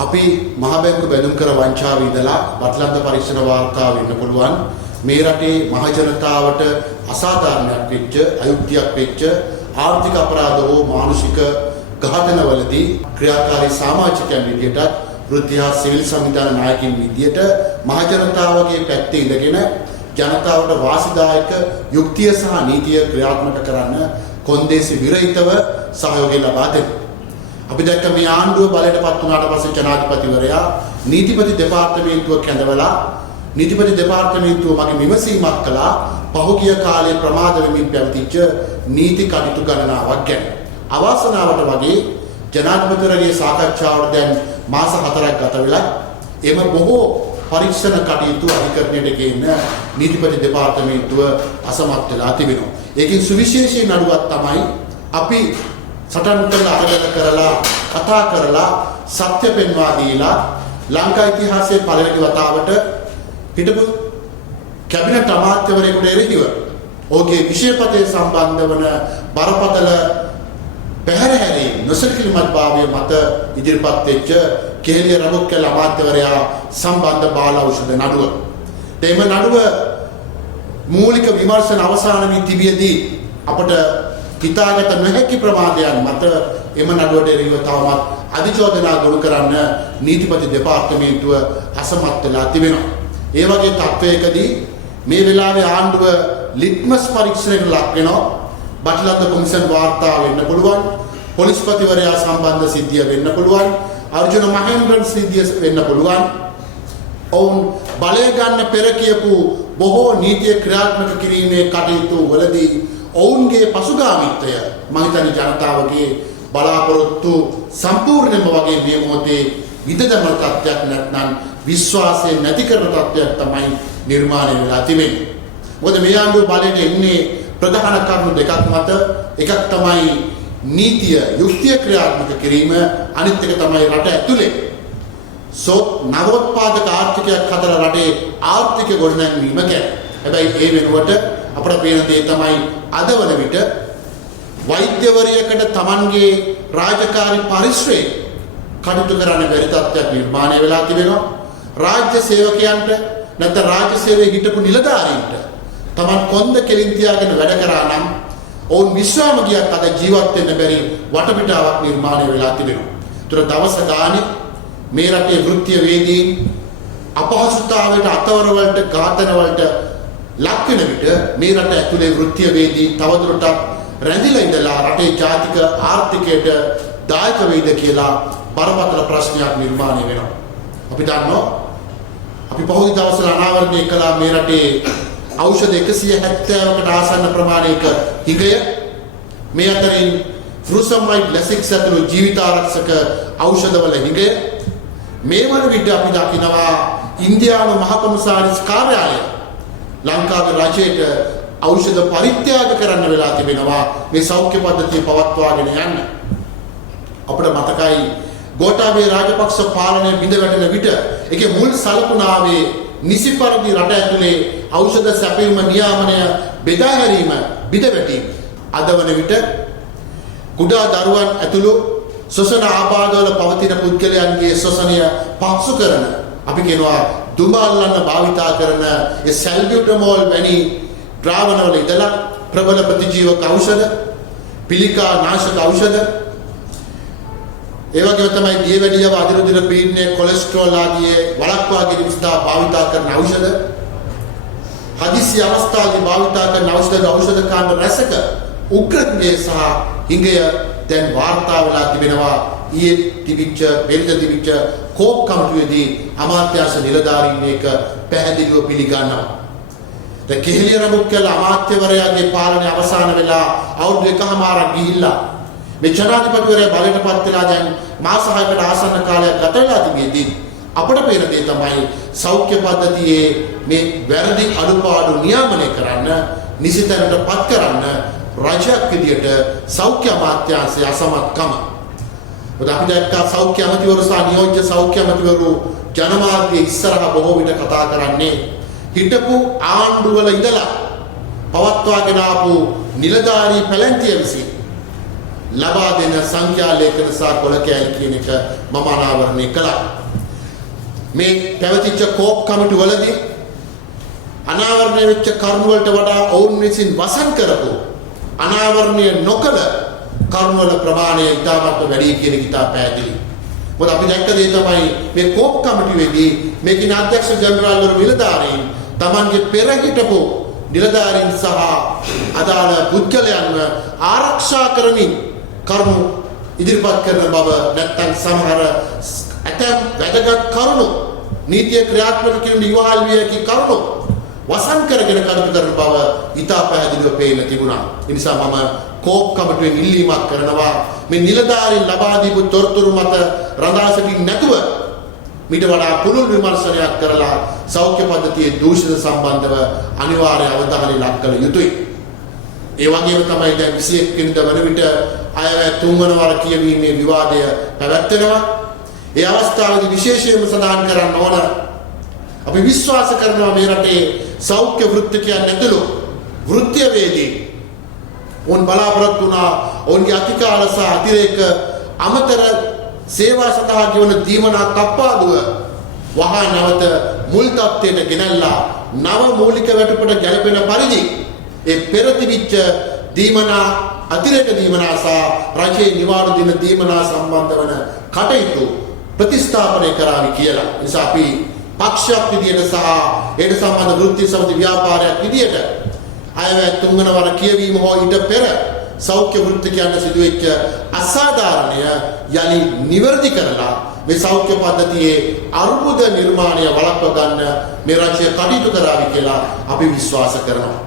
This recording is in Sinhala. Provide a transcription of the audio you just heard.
අපි මහ බැංකුව බැඳුම් කර වංචාව ඉඳලා බටලන්ත පරීක්ෂණ වාර්තාව වෙන්න පුළුවන් මේ රටේ මහ ජනතාවට අසාධාරණයක් වෙච්ච අයුක්තියක් වෙච්ච ආර්ථික අපරාධ හෝ මානසික ඝාතනවලදී ක්‍රියාකාරී සමාජිකයන් විදියට වෘත්තීය සිවිල් සංවිධාන නායකින් විදියට මහ ජනතාවගේ පැත්තේ ඉඳගෙන ජනතාවට වාසිදායක යුක්තිය සහ නීතිය ක්‍රියාත්මක කරන්න කොන්දේසි විරහිතව සහයෝගය ලබා දෙනවා. අපි දැක්ක මේ ආණ්ඩුව බලයටපත් වුණාට පස්සේ ජනාධිපතිවරයා නීතිපති දෙපාර්තමේන්තුව කැඳවලා නීතිපති දෙපාර්තමේන්තුව මගේ විමසීමක් කළා පහුගිය කාලේ ප්‍රමාද වෙමින් පැවතිච්ච නීති කටයුතු ගණනාවක් ගැන. අවාසනාවට වගේ ජනාධිපතිවරයාගේ සාකච්ඡාවට දැන් මාස 4ක් ගත වෙලා එම බොහෝ පරීක්ෂණ කටයුතු අධිකරණයට ගේන්න නීතිපති දෙපාර්තමේන්තුව අසමත් වෙලා තිබෙනවා. ඒකෙන් සුවිශේෂී නඩුවක් තමයි අපි සටන් කරලා අරගෙන කරලා කතා කරලා සත්‍ය පෙන්වා දීලා ලංකා ඉතිහාසයේ පළවෙනි වතාවට හිටපු කැබිනට් අමාත්‍යවරයෙකුට එරෙහිව ඔහුගේ විෂයපතේ සම්බන්ධ වන බරපතල පැහැරහැරීම් නොසලකිලිමත් භාවය මත ඉදිරිපත් වෙච්ච කෙහෙලිය රඹුක්කල අමාත්‍යවරයා සම්බන්ධ බාල ඖෂධ නඩුව. එම නඩුව මූලික විමර්ශන අවසන් වී තිබියදී අපට හිතාගත නොහැකි ප්‍රමාදයන් මත එම නඩුවට එරෙහිව තවමත් අධිචෝදනා ගොනු කරන්න නීතිපති දෙපාර්තමේන්තුව අසමත් වෙලා තිබෙනවා. ඒ වගේ තත්වයකදී මේ වෙලාවේ ආණ්ඩුව ලිට්මස් පරීක්ෂණයකට ලක් වෙනවා. බටලන්ත කොමිෂන් වාර්තා වෙන්න පුළුවන්. පොලිස්පතිවරයා සම්බන්ධ සිද්ධිය වෙන්න පුළුවන්. අර්ජුන මහේන්ද්‍රන් සිද්ධිය වෙන්න පුළුවන්. ඔවුන් බලය ගන්න පෙර කියපු බොහෝ නීතිය ක්‍රියාත්මක කිරීමේ කටයුතු වලදී ඔවුන්ගේ පසුගාමීත්වය මම හිතන්නේ ජනතාවගේ බලාපොරොත්තු සම්පූර්ණයෙන්ම වගේ මේ මොහොතේ විදදමන තත්ත්වයක් නැත්නම් විශ්වාසය නැති කරන තත්ත්වයක් තමයි නිර්මාණය වෙලා තිබෙන්නේ. මොකද මේ ආණ්ඩුව බලයට එන්නේ ප්‍රධාන කරුණු දෙකක් මත. එකක් තමයි නීතිය යුක්තිය ක්‍රියාත්මක කිරීම, අනිත් එක තමයි රට ඇතුලේ නවෝත්පාදක ආර්ථිකයක් හදලා රටේ ආර්ථික ගොඩනැන්වීම ගැන. හැබැයි ඒ වෙනුවට අපට පේන දේ තමයි අද වන විට වෛද්‍යවරියකට Tamanගේ රාජකාරී පරිශ්‍රයේ කටයුතු කරන්න බැරි තත්ත්වයක් නිර්මාණය වෙලා තිබෙනවා. රාජ්‍ය සේවකයන්ට නැත්නම් රාජ්‍ය සේවයේ හිටපු නිලධාරීන්ට Taman කොන්ද කෙලින් තියාගෙන වැඩ කරා නම් ඔවුන් විශ්‍රාම ගියත් අද ජීවත් වෙන්න බැරි වටපිටාවක් නිර්මාණය වෙලා තිබෙනවා. ඒතර දවස ගානේ මේ රටේ වෘත්තීය වේදීන් අපහසුතාවයට අතවර වලට ඝාතන වලට ලක් වෙන විට මේ රට ඇතුලේ වෘත්තීය වේදී තවදුරටත් රැඳිලා ඉඳලා රටේ ජාතික ආර්ථිකයට දායක වෙයිද කියලා බරපතල ප්‍රශ්නයක් නිර්මාණය වෙනවා. අපි දන්නවා අපි පහුගිය දවස්වල අනාවරණය කළා මේ රටේ ඖෂධ 170කට ආසන්න ප්‍රමාණයක හිගය. මේ අතරින් ෆ්ලුසමයිඩ් ලැසික්ස් ඇතුළු ජීවිතාරක්ෂක ඖෂධවල හිගය. මේ වන විට අපි දකිනවා ඉන්දියානු මහ කොමසාරිස් කාර්යාලය ලංකාවේ රජයට ඖෂධ පරිත්‍යාග කරන්න වෙලා තිබෙනවා මේ සෞඛ්‍ය පද්ධතිය පවත්වාගෙන යන්න. අපිට මතකයි ගෝඨාභය රාජපක්ෂ පාලනය බිඳ වැටෙන විට ඒකේ මුල් සලකුණාවේ නිසි පරිදි රට ඇතුලේ ඖෂධ සැපයීම නියාමනය බෙදා හැරීම බිඳ වැටීම. අද වන විට කුඩා දරුවන් ඇතුළු ශ්වසන ආබාධවල පවතින පුද්ගලයන්ගේ ශ්වසනය පහසු කරන අපි කියනවා දුඹල්ලන්න භාවිතා කරන ඒ සැල්බියුටමෝල් වැනි ද්‍රාවණවල ඉඳලා ප්‍රබල ප්‍රතිජීවක ඖෂධ, පිළිකා නාශක ඖෂධ, ඒ වගේම තමයි දියවැඩියව අදිරුදිර පීඩනය, කොලෙස්ටරෝල් ආදී වළක්වා ගැනීම සඳහා භාවිතා කරන ඖෂධ, හදිසි අවස්ථාවේදී භාවිතා කරන ඖෂධ කාණ්ඩ රැසක උග්‍රත්වය සහ හිඟය දැන් වාර්තා වෙලා තිබෙනවා. ඊයේ තිබිච්ච පෙරේද තිබිච්ච කෝප් කමිටුවේදී අමාත්‍යාංශ නිලධාරීන් එක පැහැදිලිව පිළිගන්නවා. දැන් කෙහෙලිය රඹුක්කල අමාත්‍යවරයාගේ පාලනය අවසන් වෙලා අවුරුදු එකමාරක් ගිහිල්ලා මේ ජනාධිපතිවරයා බලයටපත් වෙලා දැන් මාස 6කට ආසන්න කාලයක් ගත වෙලා තිබෙද්දී අපට පේන දේ තමයි සෞඛ්‍ය පද්ධතියේ මේ වැරදි අඩුපාඩු නියාමනය කරන්න, නිසිතැනටපත් කරන්න රජයක් විදියට සෞඛ්‍ය අමාත්‍යාංශයේ අසමත්කම. අපි දැක්කා සෞඛ්‍ය අමාත්‍යවරු සහ නියෝජ්‍ය සෞඛ්‍ය අමාත්‍යවරු ජනමාධ්‍ය ඉස්සරහා බොහෝ විට කතා කරන්නේ හිටපු ආණ්ඩුවල ඉඳලා පවත්වාගෙන ආපු නිලධාරී පැලැන්තිය විසින් ලබා දෙන සංඛ්‍යා ලේඛන සහ කොළ කෑලි කියන එක මම අනාවරණය කළා. මේ පැවතිච්ච කෝප් කමිටු වලදී අනාවරණය වෙච්ච කරුණු වලට වඩා ඔවුන් විසින් වසන් කරපු අනාවරණය නොකළ කරුණු වල ප්‍රමාණය ඉතාමත් වැඩි කියන එක ඉතා පැහැදිලි. මොකද අපි දැක්ක දේ තමයි මේ කෝප් කමිටුවේදී මේකේ අධ්‍යක්ෂ ජනරාල්වරු නිලධාරීන් Tamanගේ පෙර හිටපු නිලධාරීන් සහ අදාළ පුද්ගලයන්ව ආරක්ෂා කරමින් කරුණු ඉදිරිපත් කරන බව නැත්නම් සමහර ඇතැම් වැදගත් කරුණු නීතිය ක්‍රියාත්මක කිරීම ඉවහල් විය හැකි කරුණු වසන් කරගෙන කටයුතු කරන බව ඉතා පැහැදිලිව පේන තිබුණා. ඒ නිසා මම කෝප් කමිටුවෙන් ඉල්ලීමක් කරනවා මේ නිලධාරීන් ලබා දීපු තොරතුරු මත රඳා සිටින්නේ නැතුව මීට වඩා පුළුල් විමර්ශනයක් කරලා සෞඛ්‍ය පද්ධතියේ දූෂණ සම්බන්ධව අනිවාර්ය අවධානය ලක් කළ යුතුයි. ඒ වගේම තමයි දැන් 21 වෙනිදා වන විට අයවැය තුන්වන වර කියවීමේ විවාදය පැවැත්වෙනවා. ඒ අවස්ථාවේදී විශේෂයෙන්ම සඳහන් කරන්න ඕන අපි විශ්වාස කරනවා මේ රටේ සෞඛ්‍ය වෘත්තිකයන් ඇතුළු වෘත්තීයවේදී උන් බලාපොරොත්තු වුණා ඔවුන්ගේ අතිකාල සහ අතිරේක අමතර සේවා සඳහා ගෙවන දීමනා කප්පාදුව වහා නැවත මුල් තත්ත්වයට ගෙනල්ලා නව මූලික වැටුපට ගැලපෙන පරිදි ඒ පෙර තිබිච්ච දීමනා අතිරේක දීමනා සහ රජයේ නිවාඩු දින දීමනා සම්බන්ධ වන කටයුතු ප්‍රතිස්ථාපනය කරાવી කියලා. නිසා අපි පක්ෂයක් විදියට සහ ඒට සම්බන්ධ වෘත්ති සමිති ව්‍යාපාරයක් විදියට අයවැය තුන්වන වර කියවීම හෝ ඊට පෙර සෞඛ්‍ය වෘත්තිකයන්ට සිදුවෙච්ච අසාධාරණය යලි නිවැරදි කරලා මේ සෞඛ්‍ය පද්ධතියේ අර්බුද නිර්මාණය වළක්ව ගන්න මේ රජය කටයුතු කරાવી කියලා අපි විශ්වාස කරනවා.